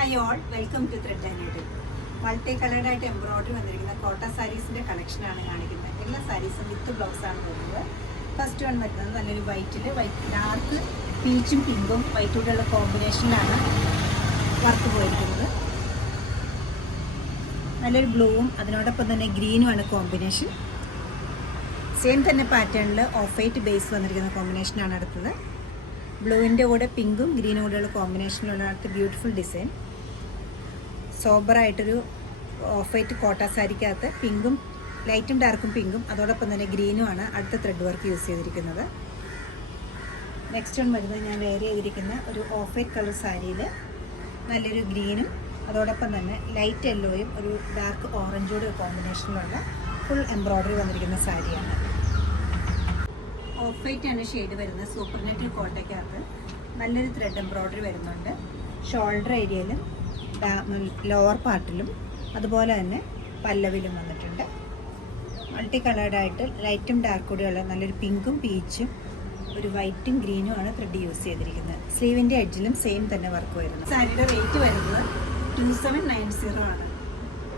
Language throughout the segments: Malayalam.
Hi all, welcome to Thread and Needle. Multi-colored embroidery വന്നിരിക്കുന്ന കോട്ട സാരീസിന്റെ കളക്ഷൻ ആണ് കാണിക്കുന്നത്. എല്ലാ സാരീസും വിത്ത് ബ്ലൗസ് ആണ് വരുന്നത്. ഫസ്റ്റ് വൺ വരുന്നത് നല്ലൊരു വൈറ്റില് ഡാർക്ക് പീച്ചും പിങ്കും വൈറ്റൂടെയുള്ള കോമ്പിനേഷനിലാണ് വർക്ക് പോയിരിക്കുന്നത്. നല്ലൊരു ബ്ലൂവും അതിനോടൊപ്പം തന്നെ ഗ്രീനുമാണ് കോമ്പിനേഷൻ. സെയിം തന്നെ പാറ്റേണിൽ ഓഫ് വൈറ്റ് ബേസ് വന്നിരിക്കുന്ന കോമ്പിനേഷനാണ് അടുത്തത്. ബ്ലൂവിൻ്റെ കൂടെ പിങ്കും ഗ്രീനും കൂടെയുള്ള കോമ്പിനേഷനിലുള്ള അടുത്ത ബ്യൂട്ടിഫുൾ ഡിസൈൻ. സോബറായിട്ടൊരു ഓഫ് വൈറ്റ് കോട്ട സാരിക്കകത്ത് പിങ്കും ലൈറ്റും ഡാർക്കും പിങ്കും അതോടൊപ്പം തന്നെ ഗ്രീനുമാണ് അടുത്ത ത്രെഡ് വർക്ക് യൂസ് ചെയ്തിരിക്കുന്നത്. നെക്സ്റ്റ് വൺ വരുന്നത് ഞാൻ വെയർ ചെയ്തിരിക്കുന്ന ഒരു ഓഫ് വൈറ്റ് കളർ സാരിയിൽ നല്ലൊരു ഗ്രീനും അതോടൊപ്പം തന്നെ ലൈറ്റ് യെല്ലോയും ഒരു ഡാർക്ക് ഓറഞ്ചോടെ കോമ്പിനേഷനിലുള്ള ഫുൾ എംബ്രോയ്ഡറി വന്നിരിക്കുന്ന സാരിയാണ്. ഓഫ് വൈറ്റ് ആണ് ഷെയ്ഡ് വരുന്നത്. സൂപ്പർ നെറ്റ് കോട്ടയ്ക്കകത്ത് നല്ലൊരു ത്രെഡ് എംബ്രോയ്ഡറി വരുന്നുണ്ട്. ഷോൾഡർ ഏരിയയിലും ലോവർ പാർട്ടിലും അതുപോലെ തന്നെ പല്ലവിലും വന്നിട്ടുണ്ട്. മൾട്ടി കളേർഡായിട്ട് ലൈറ്റും ഡാർക്ക് കൂടെയുള്ള നല്ലൊരു പിങ്കും പീച്ചും ഒരു വൈറ്റും ഗ്രീനും ആണ് ത്രെഡ് യൂസ് ചെയ്തിരിക്കുന്നത്. സ്ലീവിൻ്റെ എഡ്ജിലും സെയിം തന്നെ വർക്ക് വരുന്നത്. സാരിയുടെ റേറ്റ് വരുന്നത് 2790 ആണ്.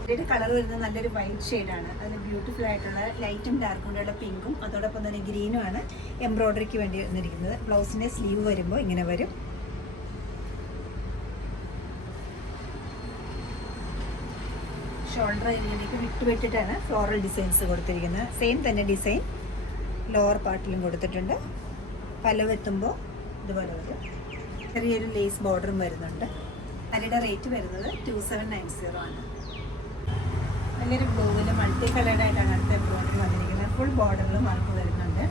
ഇതിൻ്റെ കളർ വരുന്നത് നല്ലൊരു വൈറ്റ് ഷെയ്ഡാണ്. അതിന് ബ്യൂട്ടിഫുൾ ആയിട്ടുള്ള ലൈറ്റും ഡാർക്കും കൂടെയുള്ള പിങ്കും അതോടൊപ്പം തന്നെ ഗ്രീനുമാണ് എംബ്രോയ്ഡറിക്ക് വേണ്ടി വന്നിരിക്കുന്നത്. ബ്ലൗസിൻ്റെ സ്ലീവ് വരുമ്പോൾ ഇങ്ങനെ വരും. ഷോൾഡർ ഏരിയയിലേക്ക് വിട്ടിട്ടാണ് ഫ്ലോറൽ ഡിസൈൻസ് കൊടുത്തിരിക്കുന്നത്. സെയിം തന്നെ ഡിസൈൻ ലോവർ പാർട്ടിലും കൊടുത്തിട്ടുണ്ട്. പലവെത്തുമ്പോൾ ഇതുപോലെ വരും. ചെറിയൊരു ലേസ് ബോർഡറും വരുന്നുണ്ട്. അതിൻ്റെ റേറ്റ് വരുന്നത് 2790 ആണ്. നല്ലൊരു ബ്ലൂവിൽ മൾട്ടി കളേർഡായിട്ടാണ് അടുത്ത എംബ്രോയ്ഡറി വന്നിരിക്കുന്നത്. ഫുൾ ബോർഡറിൽ വർക്ക് വരുന്നുണ്ട്.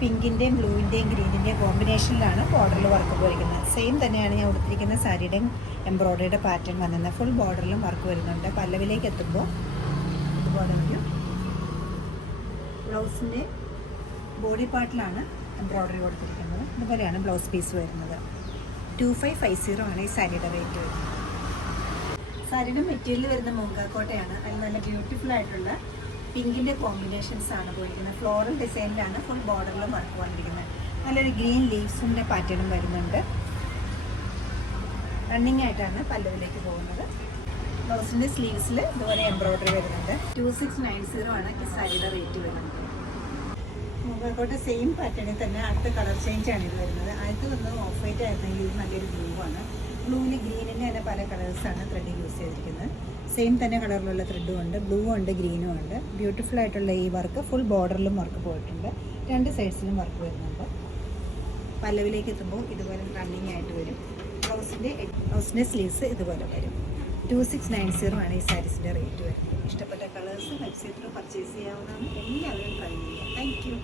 പിങ്കിൻ്റെയും ബ്ലൂവിൻ്റെയും ഗ്രീനിൻ്റെയും കോമ്പിനേഷനിലാണ് ബോർഡറിൽ വർക്ക് പോയിരിക്കുന്നത്. സെയിം തന്നെയാണ് ഞാൻ കൊടുത്തിരിക്കുന്ന സാരിയുടെയും എംബ്രോയ്ഡറിയുടെ പാറ്റേൺ വന്നിരുന്നത്. ഫുൾ ബോർഡറിലും വർക്ക് വരുന്നുണ്ട്. പല്ലവിലേക്ക് എത്തുമ്പോൾ ഇതുപോലെ വരും. ബ്ലൗസിൻ്റെ ബോഡി പാർട്ടിലാണ് എംബ്രോയ്ഡറി കൊടുത്തിരിക്കുന്നത്. ഇതുപോലെയാണ് ബ്ലൗസ് പീസ് വരുന്നത്. 2550 ആണ് ഈ സാരിയുടെ റേറ്റ് വരുന്നത്. സാരിയുടെ മെറ്റീരിയൽ വരുന്ന മൂങ്കാക്കോട്ടയാണ്. അതിൽ നല്ല ബ്യൂട്ടിഫുൾ ആയിട്ടുള്ള പിങ്കിൻ്റെ കോമ്പിനേഷൻസ് ആണ് പോയിരിക്കുന്നത്. ഫ്ലോറൽ ഡിസൈനിലാണ് ഫുൾ ബോർഡറിലും വർക്ക് വന്നിരിക്കുന്നത്. നല്ലൊരു ഗ്രീൻ ലീവ്സിൻ്റെ പാറ്റേണും വരുന്നുണ്ട്. റണ്ണിങ് ആയിട്ടാണ് പല്ലവിലേക്ക് പോകുന്നത്. ബ്ലൗസിൻ്റെ സ്ലീവ്സിൽ ഇതുപോലെ എംബ്രോയ്ഡറി വരുന്നുണ്ട്. 2690 ആണ് ഈ സാരിയുടെ റേറ്റ് വരുന്നത്. മൂങ്കാക്കോട്ട സെയിം പാറ്റേണിൽ തന്നെ അടുത്ത കളർ ചേഞ്ചാണ് ഇത് വരുന്നത്. ആദ്യത്തെ വന്നത് ഓഫ് വൈറ്റ് ആയിരുന്നെങ്കിൽ ഇത് നല്ലൊരു ബ്ലൂ ആണ്. ബ്ലൂവിൽ ഗ്രീനിൻ്റെ തന്നെ പല കളേഴ്സാണ് ത്രെഡ് യൂസ് ചെയ്തിരിക്കുന്നത്. സെയിം തന്നെ കളറിലുള്ള ത്രെഡും ഉണ്ട്, ബ്ലൂ ഉണ്ട്, ഗ്രീനും ഉണ്ട്. ബ്യൂട്ടിഫുൾ ആയിട്ടുള്ള ഈ വർക്ക് ഫുൾ ബോർഡറിലും വർക്ക് പോയിട്ടുണ്ട്. രണ്ട് സൈഡ്സിലും വർക്ക് വരുന്നുണ്ട്. പല്ലവിലേക്ക് എത്തുമ്പോൾ ഇതുപോലെ റണ്ണിങ് ആയിട്ട് വരും. ബ്ലൗസിൻ്റെ സ്ലീവ്സ് ഇതുപോലെ വരും. 2690 ആണ് ഈ സാരീസിൻ്റെ റേറ്റ് വരുന്നത്. ഇഷ്ടപ്പെട്ട കളേഴ്സ് വെബ്സൈറ്റിൽ പർച്ചേസ് ചെയ്യാവുന്നതാണ്. എല്ലാവരും ട്രൈ ചെയ്യുക. Thank you.